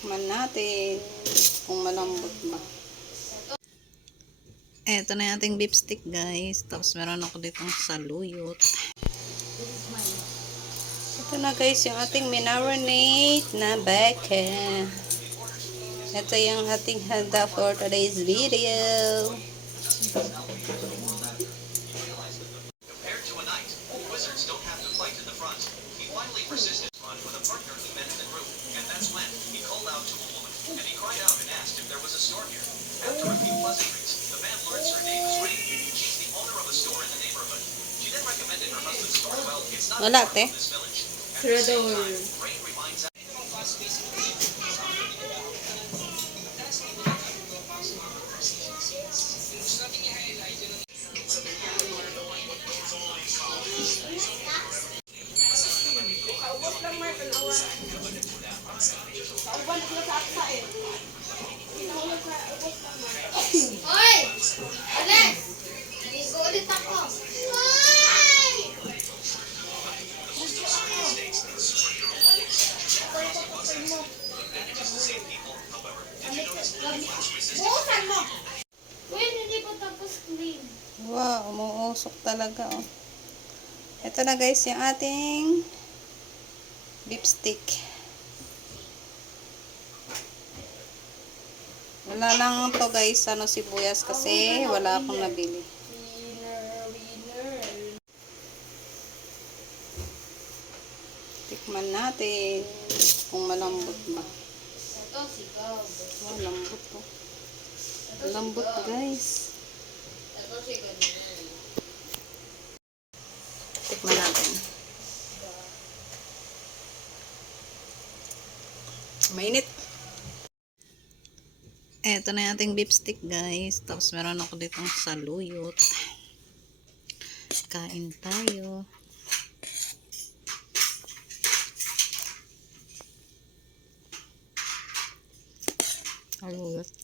Tikman natin kung malambot ba. Eto na yung ating beef stick guys. Tapos meron ako ditong saluyot. Ito na guys yung ating minarinate na bacon. Ito yung ating handa for today's video. Compared to a knight, wizards don't have to fight in the front. He finally persisted on with a partner he met in the group, and that's when he called out to a woman, and he cried out and asked if there was a store here. After a few pleasantries, the man learns her name is Rain. She's the owner of a store in the neighborhood. She then recommended her husband's store. Well, it's not Wala, from this village. At the same time, Rain reminds Wow, umuusok talaga oh. Ito na guys yung ating beef stick. Wala lang to guys, ano sibuyas kasi wala akong nabili. Tikman natin kung malambot ba. Ito, sigaw. Oh, lambot to. Lambot guys. Tikman natin. Mainit. Eto na yung ating beef guys. Tapos meron ako ditong saluyot. Kain tayo. Saluyot.